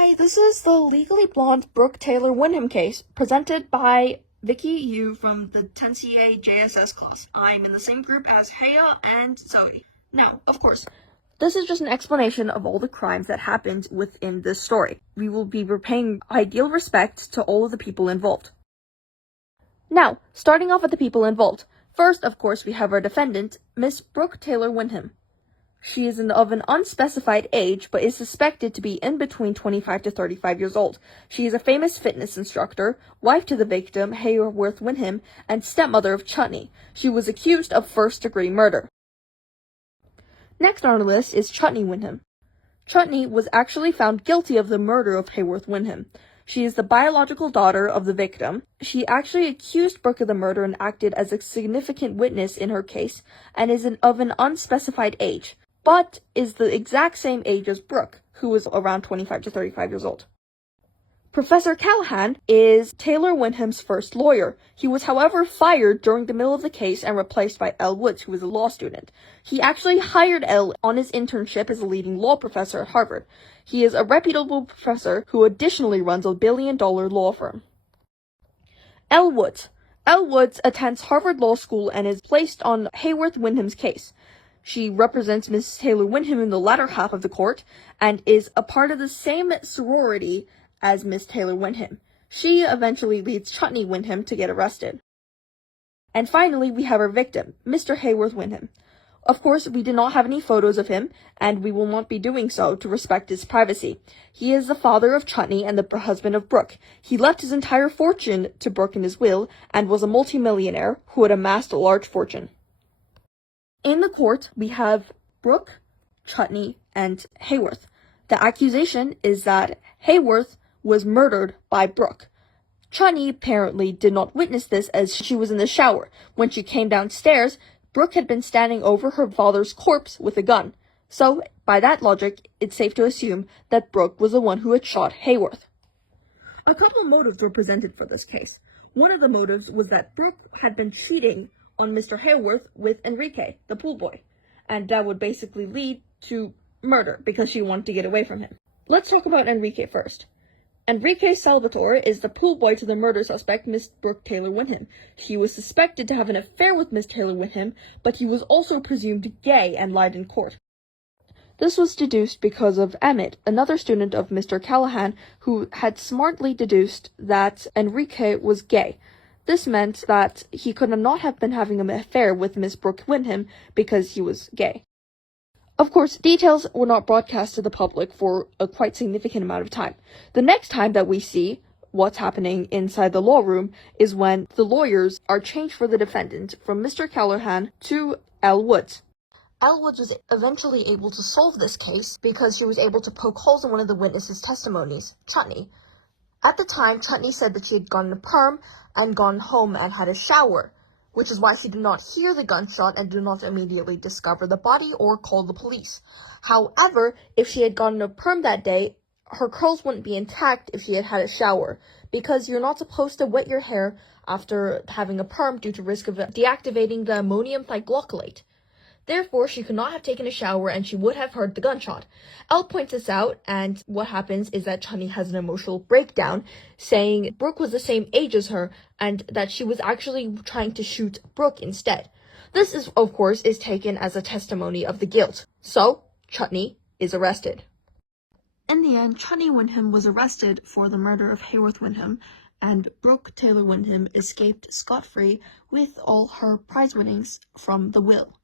Hi, this is the Legally Blonde Brooke Taylor Wyndham case, presented by Vicky Yu from the 10CA JSS class. I'm in the same group as Haya and Zoe. Now, of course, this is just an explanation of all the crimes that happened within this story. We will be repaying ideal respect to all of the people involved. Now, starting off with the people involved. First, of course, we have our defendant, Miss Brooke Taylor Wyndham. She is of an unspecified age, but is suspected to be in between 25 to 35 years old. She is a famous fitness instructor, wife to the victim, Hayworth Wyndham, and stepmother of Chutney. She was accused of first-degree murder. Next on our list is Chutney Wyndham. Chutney was actually found guilty of the murder of Hayworth Wyndham. She is the biological daughter of the victim. She actually accused Brooke of the murder and acted as a significant witness in her case, and is of an unspecified age, but is the exact same age as Brooke, who was around 25 to 35 years old. Professor Callahan is Taylor Wyndham's first lawyer. He was, however, fired during the middle of the case and replaced by Elle Woods, who was a law student. He actually hired Elle on his internship as a leading law professor at Harvard. He is a reputable professor who additionally runs a billion-dollar law firm. Elle Woods. Elle Woods attends Harvard Law School and is placed on Hayworth Wyndham's case. She represents Miss Taylor Wyndham in the latter half of the court and is a part of the same sorority as Miss Taylor Wyndham. She eventually leads Chutney Wyndham to get arrested. And finally, we have our victim, Mr. Hayworth Wyndham. Of course, we did not have any photos of him, and we will not be doing so to respect his privacy. He is the father of Chutney and the husband of Brooke. He left his entire fortune to Brooke in his will, and was a multimillionaire who had amassed a large fortune. In the court, we have Brooke, Chutney, and Hayworth. The accusation is that Hayworth was murdered by Brooke. Chutney apparently did not witness this, as she was in the shower. When she came downstairs, Brooke had been standing over her father's corpse with a gun. So, by that logic, it's safe to assume that Brooke was the one who had shot Hayworth. A couple of motives were presented for this case. One of the motives was that Brooke had been cheating on Mr. Hayworth with Enrique, the pool boy, and that would basically lead to murder because she wanted to get away from him. Let's talk about Enrique first. Enrique Salvatore is the pool boy to the murder suspect, Miss Brooke Taylor Wyndham. He was suspected to have an affair with Miss Taylor Wyndham, but he was also presumed gay and lied in court. This was deduced because of Emmett, another student of Mr. Callahan, who had smartly deduced that Enrique was gay. This meant that he could not have been having an affair with Miss Brooke Wyndham because he was gay. Of course, details were not broadcast to the public for a quite significant amount of time. The next time that we see what's happening inside the law room is when the lawyers are changed for the defendant from Mr. Callahan to Elle Woods. Elle Woods was eventually able to solve this case because she was able to poke holes in one of the witnesses' testimonies, Chutney. At the time, Chutney said that she had gone to perm and gone home and had a shower, which is why she did not hear the gunshot and did not immediately discover the body or call the police. However, if she had gone to perm that day, her curls wouldn't be intact if she had had a shower, because you're not supposed to wet your hair after having a perm due to risk of deactivating the ammonium thioglycolate. Therefore, she could not have taken a shower and she would have heard the gunshot. Elle points this out, and what happens is that Chutney has an emotional breakdown, saying Brooke was the same age as her and that she was actually trying to shoot Brooke instead. This is, of course, is taken as a testimony of the guilt. So, Chutney is arrested. In the end, Chutney Wyndham was arrested for the murder of Hayworth Wyndham, and Brooke Taylor Wyndham escaped scot-free with all her prize winnings from the will.